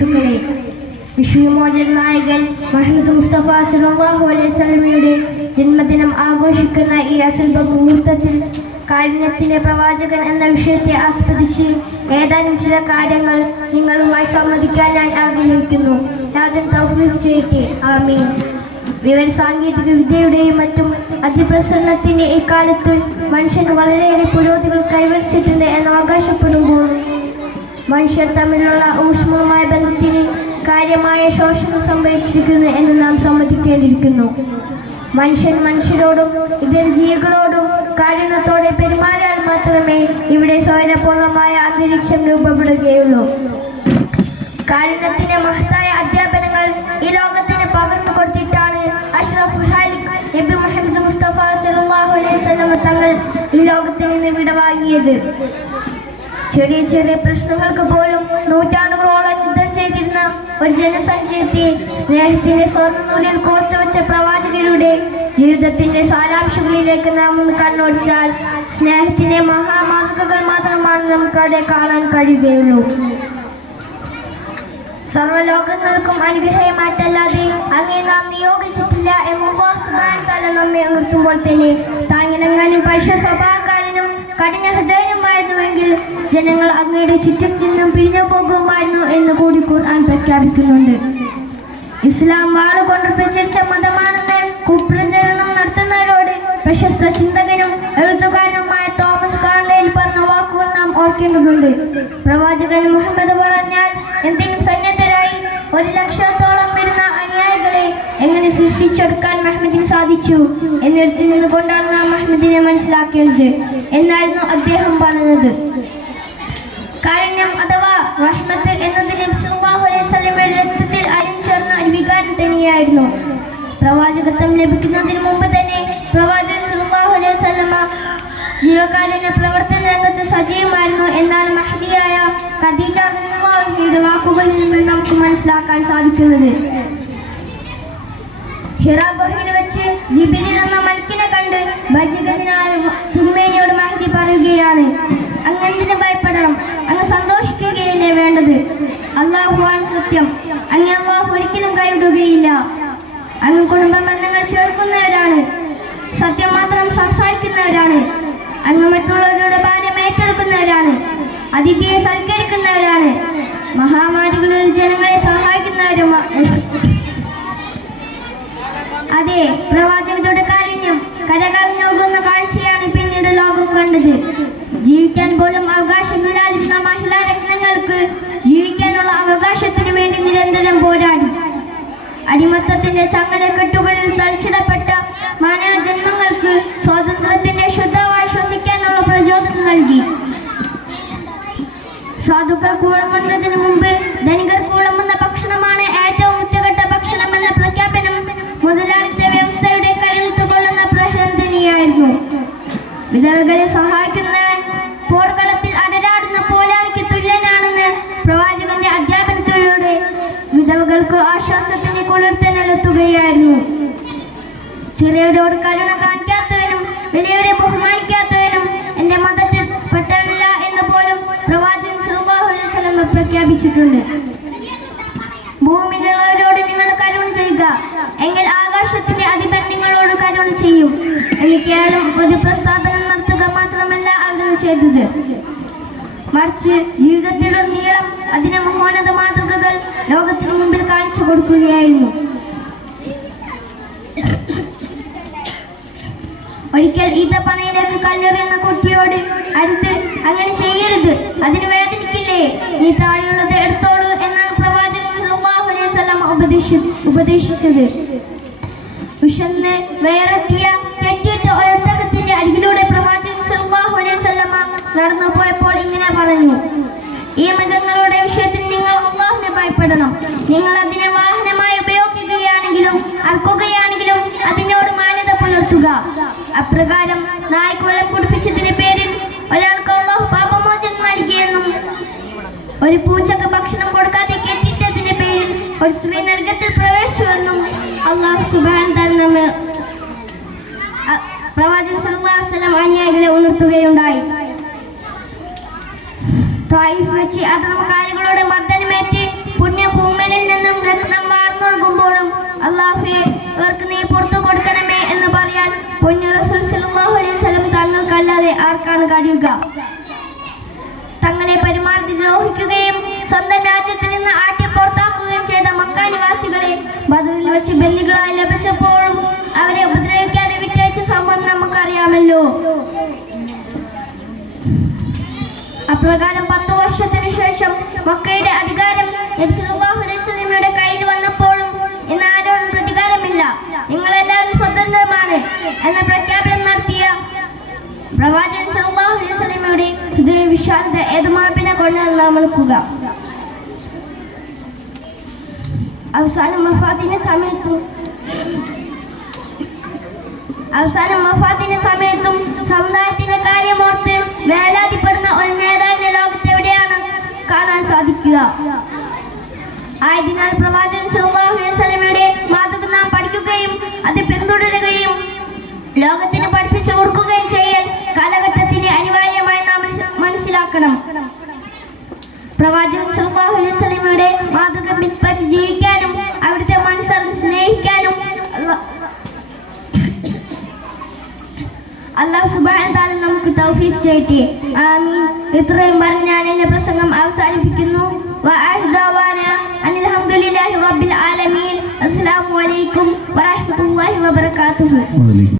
സുഹൃത്തുക്കളെ വിശ്വമോചന നായകൻ മഹമ്മദ് മുസ്തഫ സല്ലല്ലാഹു അലൈഹി വസല്ലമയുടെ ജന്മദിനം ആഘോഷിക്കുന്ന ഈ അസുഭ മുഹൂർത്തത്തിൽ കാരുണ്യത്തിലെ പ്രവാചകൻ എന്ന വിഷയത്തെ ആസ്പദിച്ച് ഏതാനും ചില കാര്യങ്ങൾ നിങ്ങളുമായി സംവദിക്കാൻ ഞാൻ ആഗ്രഹിക്കുന്നു. ആദ്യം തൗഫീഖ് ചെയ്യട്ടെ. ആമീൻ. വിവര സാങ്കേതിക വിദ്യയുടെയും മറ്റും അതിപ്രസരണത്തിന്റെ ഇക്കാലത്ത് മനുഷ്യൻ വളരെയേറെ പുരോഗതികൾ കൈവരിച്ചിട്ടുണ്ട് എന്ന് അവകാശപ്പെടുമ്പോൾ മനുഷ്യർ തമ്മിലുള്ള ഊഷ്മളമായ ബന്ധത്തിന് കാര്യമായ ശോഷണം സംഭവിച്ചിരിക്കുന്നു എന്ന് നാം സമ്മതിക്കേണ്ടിയിരിക്കുന്നു. മനുഷ്യൻ മനുഷ്യരോടും ഇതര ജീവികളോടും കാരുണ്യത്തോടെ പെരുമാറിയാൽ മാത്രമേ ഇവിടെ സ്വയനപൂർണമായ അന്തരീക്ഷം രൂപപ്പെടുകയുള്ളൂ. കാരുണ്യത്തിന്റെ മഹത്തായ അധ്യാപനങ്ങൾ ഈ ലോകത്തിന് പകർന്നു കൊടുത്തിട്ടാണ് അഷ്റഫുൽ നബി മുഹമ്മദ് മുസ്തഫ സല്ലല്ലാഹു അലൈഹി തങ്ങൾ ഈ ലോകത്തിൽ നിന്ന് വിടവാങ്ങിയത്. ചെറിയ ചെറിയ പ്രശ്നങ്ങൾക്ക് പോലും നൂറ്റാണ്ടുകളോളം യുദ്ധം ചെയ്തിരുന്ന ഒരു ജനസഞ്ചയത്തെ സ്നേഹത്തിന്റെ സ്വർണനൂലിൽ കോർത്തു വെച്ച പ്രവാചകരുടെ ജീവിതത്തിന്റെ സാരാംശങ്ങളിലേക്ക് നാം ഒന്ന് കണ്ണോടിച്ചാൽ സ്നേഹത്തിന്റെ മഹാമാതൃകകൾ മാത്രമാണ് നമുക്ക് അവിടെ കാണാൻ കഴിയുകയുള്ളൂ. സർവലോകങ്ങൾക്കും അനുഗ്രഹമായിട്ടല്ലാതെ അങ്ങേ നാം നിയോഗിച്ചിട്ടില്ല എന്ന് നമ്മെ ഉണർത്തുമ്പോൾ തന്നെ താങ്ങിനങ്ങാനും പരുഷ സ്വഭാവക്കാരനും കഠിന ഹൃദയനുമായിരുന്നുവെങ്കിൽ ജനങ്ങൾ അങ്ങയുടെ ചുറ്റും നിന്നും പിരിഞ്ഞു പോകുമായിരുന്നു എന്ന് കൂടി ഖുർആൻ പ്രഖ്യാപിക്കുന്നുണ്ട്. ഇസ്ലാം വാളുകൊണ്ട് പ്രചരിച്ച മതമാണെന്ന് കുപ്രചരണം നടത്തുന്നവരോട് പ്രശസ്ത ചിന്തകനും എഴുത്തുകാരനുമായ തോമസ് കാർലയിൽ പറഞ്ഞ വാക്കുകൾ നാം ഓർക്കേണ്ടതുണ്ട്. പ്രവാചകൻ മുഹമ്മദ് പറഞ്ഞാൽ എന്തിനും സന്നദ്ധരായി ഒരു ലക്ഷത്തോളം വരുന്ന അനുയായികളെ എങ്ങനെ സൃഷ്ടിച്ചെടുക്കാൻ മഹമ്മദിന് സാധിച്ചു എന്നിടത്ത് നിന്നുകൊണ്ടാണ് നാം മഹമ്മദിനെ മനസ്സിലാക്കേണ്ടത് എന്നായിരുന്നു അദ്ദേഹം പറഞ്ഞത്. റഹ്മത്ത് എന്നത് നബി സല്ലല്ലാഹു അലൈഹി വസല്ലമയുടെ രക്തത്തിൽ അടിഞ്ഞുചേർന്ന ഒരു വികാരം തന്നെയായിരുന്നു. പ്രവാചകത്വം ലഭിക്കുന്നതിന് മുമ്പ് തന്നെ പ്രവാചകൻ സല്ലല്ലാഹു അലൈഹി വസല്ലമ ജീവകാരുണ്യ പ്രവർത്തന രംഗത്ത് സജീവമായിരുന്നു എന്നാണ് മഹദിയായ ഖദീജ അൻഹയുടെ വാക്കുകളിൽ നിന്ന് നമുക്ക് മനസ്സിലാക്കാൻ സാധിക്കുന്നത്. ഹിറ ഗുഹയിൽ വെച്ച് ജിബിനിൽ എന്ന മലക്കിനെ കണ്ട് ഭജകത്തിനായ തുമ്മേനിയോട് മഹദി പറയുകയാണ്. അങ്ങ് എന്തിനു ഭയപ്പെടണം? അങ്ങ് സന്തോഷിക്കുകയല്ലേ വേണ്ടത് അള്ളാഹുവാണ് സത്യം. അങ്ങ് അള്ളാഹു ഒരിക്കലും കൈവിടുകയില്ല. അങ്ങ് കുടുംബ ബന്ധങ്ങൾ ചേർക്കുന്നവരാണ്. സത്യം മാത്രം സംസാരിക്കുന്നവരാണ്. അങ്ങ് മറ്റുള്ളവരുടെ ഭാരം ഏറ്റെടുക്കുന്നവരാണ്. അതിഥിയെ സൽക്കരിക്കുന്നവരാണ്. മഹാമാരികളിൽ ജനങ്ങളെ സഹായിക്കുന്നവരുമാണ് അതെ പ്രവാചകരുടെ കാരുണ്യം കരകവിഞ്ഞൊഴുകുന്ന കാഴ്ചയാണ് പിന്നീട് ലോകം കണ്ടത്. അടിമത്തത്തിന്റെ ചങ്ങലക്കെട്ടുകളിൽ തളിച്ചിടപ്പെട്ട മാനവ ജന്മങ്ങൾക്ക് സ്വാതന്ത്ര്യത്തിന്റെ ശുദ്ധമായി ശ്വസിക്കാനുള്ള പ്രചോദനം നൽകി. സാധുക്കൾ വിളമ്പുന്നതിന് മുമ്പ് ധനികർ വിളമ്പുന്ന ഭക്ഷണമാണ് ഏറ്റവും വൃത്തികെട്ട ഭക്ഷണം എന്ന പ്രഖ്യാപനം മുതലാളിത്ത വ്യവസ്ഥയുടെ കരുത്ത് കൊള്ളുന്ന പ്രഹരം തന്നെയായിരുന്നു വിധവകളെ സഹായിക്കുന്ന പോർക്കളത്തിൽ അടരാടുന്ന പോലാളിക്ക് തുല്യനാണെന്ന് പ്രവാചകന്റെ അധ്യാപനത്തിലൂടെ വിധവകൾക്ക് ആശ്വാസത്തിന്റെ കുളിർത്തനെത്തുകയായിരുന്നു ചെറിയവരോട് കരുണ കാണിക്കാത്തവനും വലിയവരെ ബഹുമാനിക്കാത്തവനും എന്റെ മതത്തിൽ പെട്ടവനില്ല എന്ന് പോലും പ്രവാചകൻ വസല്ലം പ്രഖ്യാപിച്ചിട്ടുണ്ട്. ഭൂമിയിലുള്ളവരോട് നിങ്ങൾ കരുണ ചെയ്യുക. എങ്കിൽ ആകാശത്തിന്റെ അധിപൻ നിങ്ങളോട് കരുണ ചെയ്യും. എന്ന് കേവലം ഒരു പ്രസ്താവനം നടത്തുക മാത്രമല്ല അവിടുന്ന് ചെയ്തത്. മറിച്ച് ജീവിതത്തിലുടനീളം അതിനെ മഹോന്നത മാതൃകകൾ ലോകത്തിനു മുമ്പിൽ കാണിച്ചു കൊടുക്കുകയായിരുന്നു. ഒരിക്കൽ ഈത്തപ്പനയിലേക്ക് കല്ലെറിയുന്ന കുട്ടിയോട് അടുത്ത് അങ്ങനെ ചെയ്യരുത്. അതിന് വേദനിക്കില്ലേ? നീ താഴെയുള്ളത് എടുത്തോളൂ എന്നാണ് പ്രവാചകൻ സല്ലല്ലാഹു അലൈഹി വസല്ലം ഉപദേശി ഉപദേശിച്ചത്. വിശന്ന് വേറെട്ടിയ കെട്ടിയിട്ട ഒരൊട്ടകത്തിന്റെ അരികിലൂടെ പ്രവാചകൻ സല്ലല്ലാഹു അലൈഹി വസല്ലമ നടന്നു പോയപ്പോൾ ഇങ്ങനെ പറഞ്ഞു. ഈ മൃഗങ്ങളുടെ വിഷയത്തിൽ നിങ്ങൾ അള്ളാഹുവിനെ ഭയപ്പെടണം. നിങ്ങൾ അതിനെ വാഹനമായി ഒരു സ്ത്രീ നരകത്തിൽ പ്രവേശിച്ചുവെന്നും അള്ളാഹു സുബാൻ നമ്മെ പ്രവാചകൻ സല്ലല്ലാഹു അലൈഹി വസല്ലം അനുയായികളെ ഉണർത്തുകയുണ്ടായി. ത്വായിഫ് വെച്ച് അധർമ്മക്കാരികളോട് മർദ്ദനമേറ്റ് പുണ്യ ഭൂമലിൽ നിന്നും രക്തം വാർന്നൊഴുകുമ്പോഴും അള്ളാഹുയെ ഇവർക്ക് നീ പുറത്തു കൊടുക്കണമേ എന്ന് പറയാൻ പുണ്യ റസൂൽ സല്ലല്ലാഹു അലൈഹി വസല്ലം തങ്ങൾക്കല്ലാതെ ആർക്കാണ് കഴിയുക? തങ്ങളെ പരമാവധി ദ്രോഹിക്കുകയും സ്വന്തം രാജ്യത്തിൽ നിന്ന് ആട്ടിപ്പുറത്താ മക്ക നിവാസികളെ ബദറിൽ വെച്ച് ബന്ദികളായി ലഭിച്ചപ്പോഴും അവരെ ഉപദ്രവിക്കാതെ വിട്ടയച്ച സംഭവം നമുക്കറിയാമല്ലോ. അപ്രകാരം പത്തു വർഷത്തിനു ശേഷം മക്കയുടെ അധികാരം നബി സല്ലല്ലാഹു കയ്യിൽ വന്നപ്പോഴും ഇന്ന് ആരോടും പ്രതികാരമില്ല. നിങ്ങളെല്ലാവരും സ്വതന്ത്രമാണ് എന്ന പ്രഖ്യാപനം നടത്തിയ പ്രവാചകൻ വസല്ലമയുടെ ഹൃദയ വിശാലത ഏതുമാപ്പിനെ കൊണ്ടാണ് നാം അവസാനം വഫാത്തിന്റെ സമയത്തും അവസാനം വഫാത്തിന്റെ സമയത്തും സമുദായത്തിന്റെ കാര്യമോർത്ത് വേലാതിപ്പെടുന്ന ഒരു നേതാവിനെ ലോകത്തെവിടെയാണ് കാണാൻ സാധിക്കുക? ആയതിനാൽ പ്രവാചകൻ വസല്ലമയുടെ മാതൃക നാം പഠിക്കുകയും അത് പിന്തുടരുകയും ലോകത്തിന് പഠിപ്പിച്ചു കൊടുക്കുകയും ചെയ്യൽ കാലഘട്ടത്തിന്റെ അനിവാര്യമായി നാം മനസ്സിലാക്കണം. പ്രവാചകൻ വസല്ലമയുടെ മാതൃക പിൻപറ്റി ജീവിക്കാനും അള്ളാഹു സുബ്ഹാനഹു തആല നമുക്ക് തൗഫീഖ് ചെയ്യട്ടെ ആമീൻ ഇത്രയും പറഞ്ഞ് ഞാൻ എന്റെ പ്രസംഗം അവസാനിപ്പിക്കുന്നു വഅഹ് ദഅവാന അനിൽ ഹംദുലില്ലാഹി റബ്ബിൽ ആലമീൻ അസ്സലാമു അലൈക്കും വറഹ്മത്തുള്ളാഹി വബറകാതുഹു വലൈക്കും